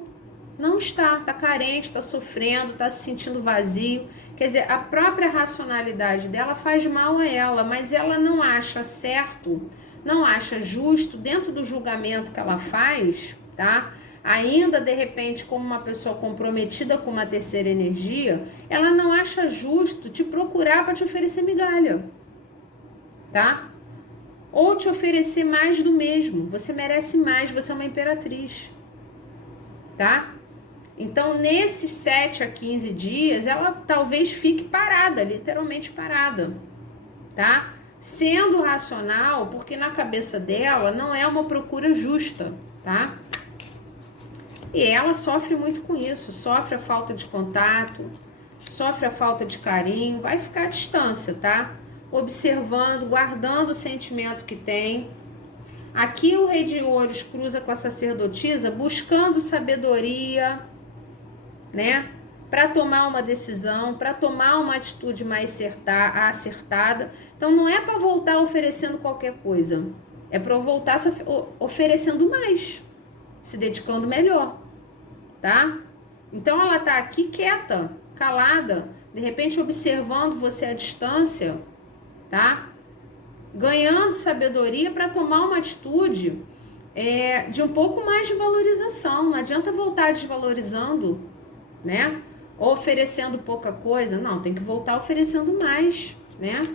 Não está. Tá carente, tá sofrendo, tá se sentindo vazio. Quer dizer, a própria racionalidade dela faz mal a ela, mas ela não acha certo, não acha justo, dentro do julgamento que ela faz, tá? Ainda, de repente, como uma pessoa comprometida com uma terceira energia, ela não acha justo te procurar para te oferecer migalha, tá? Ou te oferecer mais do mesmo. Você merece mais, você é uma imperatriz, tá? Então, nesses 7 a 15 dias, ela talvez fique parada, literalmente parada, tá? Sendo racional, porque na cabeça dela não é uma procura justa, tá? E ela sofre muito com isso, sofre a falta de contato, sofre a falta de carinho, vai ficar à distância, tá? Observando, guardando o sentimento que tem. Aqui o Rei de Ouros cruza com a sacerdotisa, buscando sabedoria, né? Para tomar uma decisão, para tomar uma atitude mais acertada. Então não é para voltar oferecendo qualquer coisa, é para voltar oferecendo mais, se dedicando melhor, tá? Então ela tá aqui quieta, calada, de repente observando você à distância, tá? Ganhando sabedoria para tomar uma atitude de um pouco mais de valorização. Não adianta voltar desvalorizando, né? Ou oferecendo pouca coisa. Não, tem que voltar oferecendo mais, né?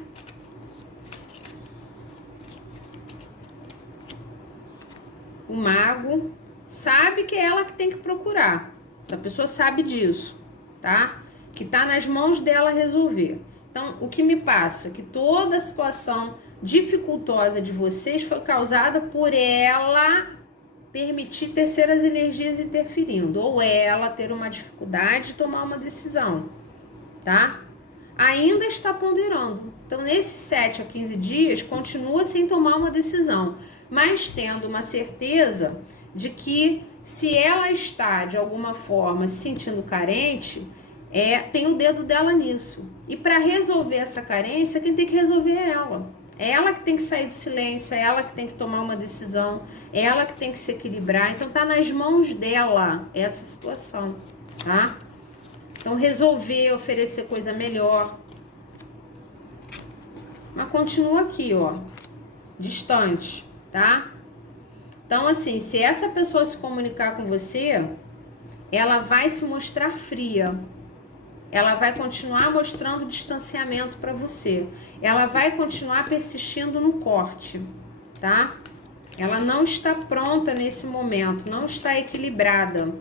O mago sabe que é ela que tem que procurar. Essa pessoa sabe disso, tá? Que tá nas mãos dela resolver. Então, o que me passa? Que toda a situação dificultosa de vocês foi causada por ela permitir terceiras energias interferindo, ou ela ter uma dificuldade de tomar uma decisão, tá? Ainda está ponderando. Então, nesses 7 a 15 dias, continua sem tomar uma decisão, mas tendo uma certeza de que se ela está, de alguma forma, se sentindo carente, tem o dedo dela nisso. E para resolver essa carência, quem tem que resolver é ela. É ela que tem que sair do silêncio, é ela que tem que tomar uma decisão, é ela que tem que se equilibrar. Então, tá nas mãos dela essa situação, tá? Então, resolver, oferecer coisa melhor. Mas continua aqui, ó, distante, tá? Então, assim, se essa pessoa se comunicar com você, ela vai se mostrar fria. Ela vai continuar mostrando distanciamento para você. Ela vai continuar persistindo no corte, tá? Ela não está pronta nesse momento, não está equilibrada.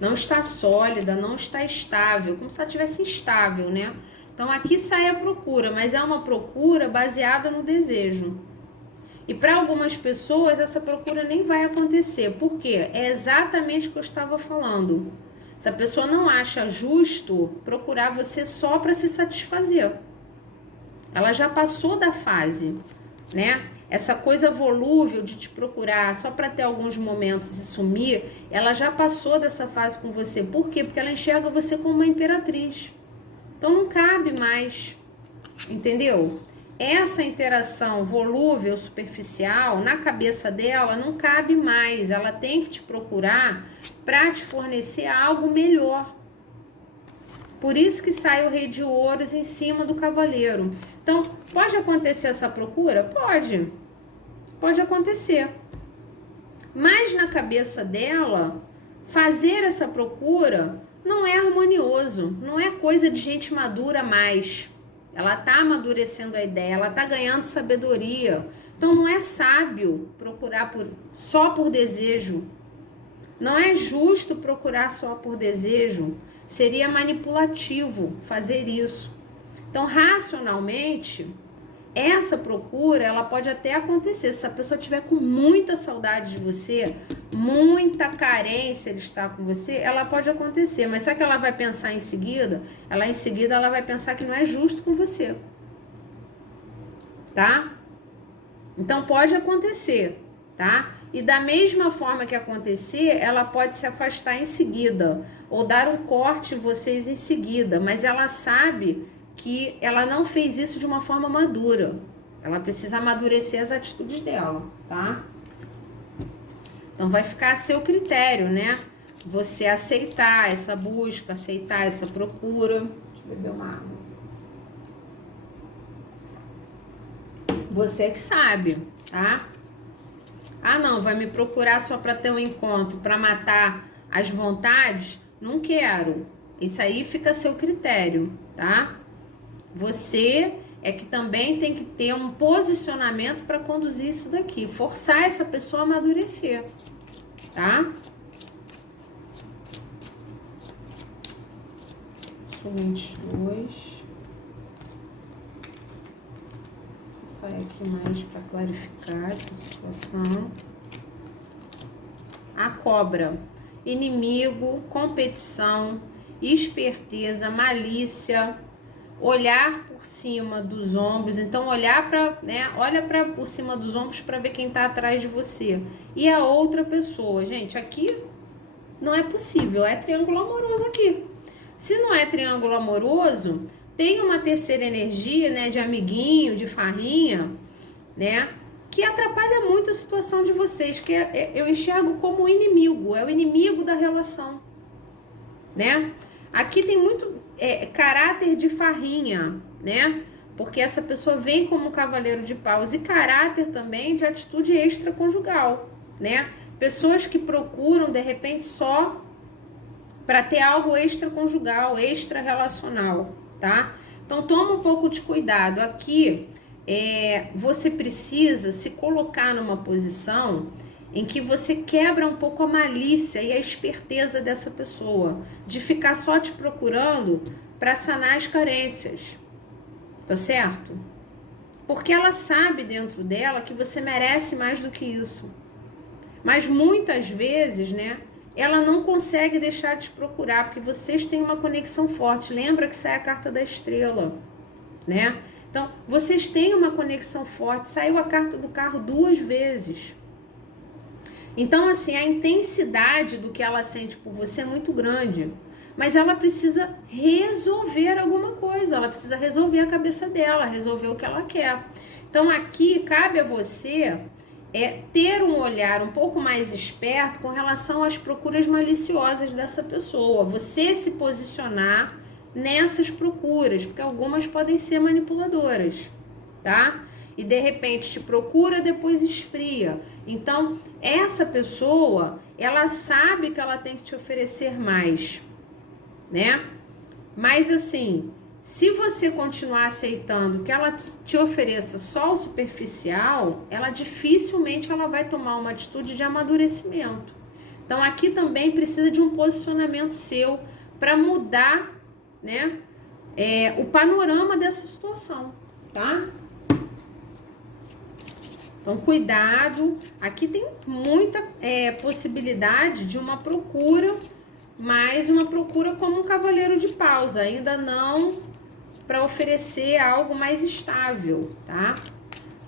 Não está sólida, não está estável, como se ela estivesse instável, né? Então, aqui sai a procura, mas é uma procura baseada no desejo. E para algumas pessoas, essa procura nem vai acontecer. Por quê? É exatamente o que eu estava falando. Essa pessoa não acha justo procurar você só para se satisfazer. Ela já passou da fase, né? Essa coisa volúvel de te procurar só para ter alguns momentos e sumir, ela já passou dessa fase com você. Por quê? Porque ela enxerga você como uma imperatriz. Então não cabe mais, entendeu? Essa interação volúvel, superficial, na cabeça dela não cabe mais. Ela tem que te procurar para te fornecer algo melhor. Por isso que sai o Rei de Ouros em cima do Cavaleiro. Então, pode acontecer essa procura? Pode. Pode acontecer. Mas na cabeça dela, fazer essa procura não é harmonioso. Não é coisa de gente madura mais. Ela tá amadurecendo a ideia, ela tá ganhando sabedoria. Então não é sábio procurar só por desejo. Não é justo procurar só por desejo. Seria manipulativo fazer isso. Então, racionalmente, essa procura, ela pode até acontecer. Se a pessoa tiver com muita saudade de você, muita carência de estar com você, ela pode acontecer. Mas sabe que ela vai pensar em seguida? Ela vai pensar que não é justo com você. Tá? Então, pode acontecer, tá? E da mesma forma que acontecer, ela pode se afastar em seguida. Ou dar um corte em vocês em seguida. Mas ela sabe que ela não fez isso de uma forma madura. Ela precisa amadurecer as atitudes dela, tá? Então, vai ficar a seu critério, né? Você aceitar essa busca, aceitar essa procura. Deixa eu beber uma água. Você que sabe, tá? Ah, não, vai me procurar só para ter um encontro, para matar as vontades? Não quero. Isso aí fica a seu critério, tá? Você é que também tem que ter um posicionamento para conduzir isso daqui. Forçar essa pessoa a amadurecer, tá? Somente 2. Sai aqui mais para clarificar essa situação. A cobra. Inimigo, competição, esperteza, malícia, olhar por cima dos ombros. Então, olhar para, né? Olha para por cima dos ombros para ver quem tá atrás de você. E a outra pessoa, gente, aqui não é possível, é triângulo amoroso aqui. Se não é triângulo amoroso, tem uma terceira energia, né, de amiguinho, de farrinha, né, que atrapalha muito a situação de vocês, que eu enxergo como inimigo, é o inimigo da relação, né? Aqui tem muito caráter de farrinha, né? Porque essa pessoa vem como um cavaleiro de paus e caráter também de atitude extraconjugal, né? Pessoas que procuram, de repente, só para ter algo extraconjugal, extra-relacional, tá? Então, toma um pouco de cuidado. Aqui, você precisa se colocar numa posição em que você quebra um pouco a malícia e a esperteza dessa pessoa, de ficar só te procurando para sanar as carências, tá certo? Porque ela sabe dentro dela que você merece mais do que isso. Mas muitas vezes, né, ela não consegue deixar de te procurar, porque vocês têm uma conexão forte. Lembra que sai a carta da estrela, né? Então, vocês têm uma conexão forte. Saiu a carta do carro 2 vezes. Então, assim, a intensidade do que ela sente por você é muito grande. Mas ela precisa resolver alguma coisa. Ela precisa resolver a cabeça dela, resolver o que ela quer. Então, aqui cabe a você ter um olhar um pouco mais esperto com relação às procuras maliciosas dessa pessoa. Você se posicionar nessas procuras, porque algumas podem ser manipuladoras, tá? E de repente te procura, depois esfria. Então, essa pessoa, ela sabe que ela tem que te oferecer mais, né? Mas assim, se você continuar aceitando que ela te ofereça só o superficial, ela dificilmente ela vai tomar uma atitude de amadurecimento. Então aqui também precisa de um posicionamento seu para mudar, né, o panorama dessa situação, tá? Então cuidado, aqui tem muita possibilidade de uma procura, mas uma procura como um cavaleiro de paus, ainda não para oferecer algo mais estável, tá?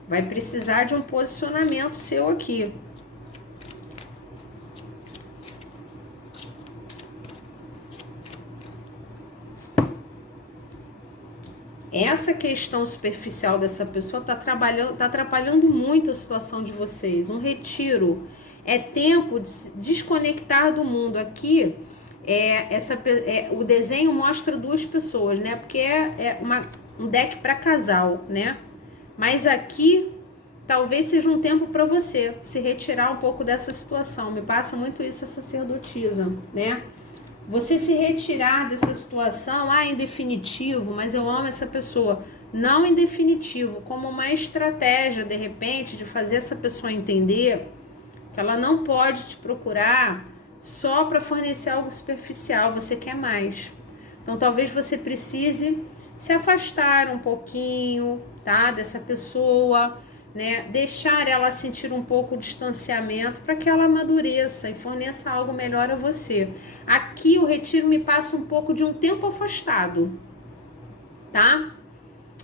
Vai precisar de um posicionamento seu aqui. Essa questão superficial dessa pessoa tá atrapalhando muito a situação de vocês. Um retiro é tempo de se desconectar do mundo. Aqui, o desenho mostra 2 pessoas, né? Porque um deck para casal, né? Mas aqui, talvez seja um tempo para você se retirar um pouco dessa situação. Me passa muito isso a sacerdotisa, né? Você se retirar dessa situação, em definitivo, mas eu amo essa pessoa. Não em definitivo, como uma estratégia, de repente, de fazer essa pessoa entender que ela não pode te procurar só para fornecer algo superficial, você quer mais. Então, talvez você precise se afastar um pouquinho, tá, dessa pessoa, né? Deixar ela sentir um pouco de distanciamento para que ela amadureça e forneça algo melhor a você. Aqui o retiro me passa um pouco de um tempo afastado, tá?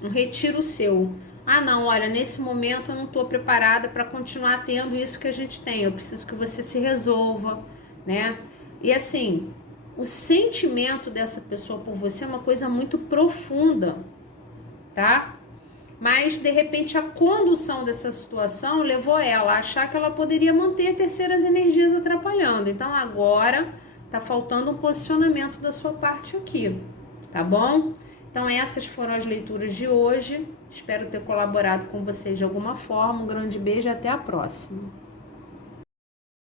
Um retiro seu. Não, olha, nesse momento eu não estou preparada para continuar tendo isso que a gente tem. Eu preciso que você se resolva, né? E assim, o sentimento dessa pessoa por você é uma coisa muito profunda, tá? Mas, de repente, a condução dessa situação levou ela a achar que ela poderia manter terceiras energias atrapalhando. Então, agora, tá faltando um posicionamento da sua parte aqui, tá bom? Então, essas foram as leituras de hoje. Espero ter colaborado com vocês de alguma forma. Um grande beijo e até a próxima.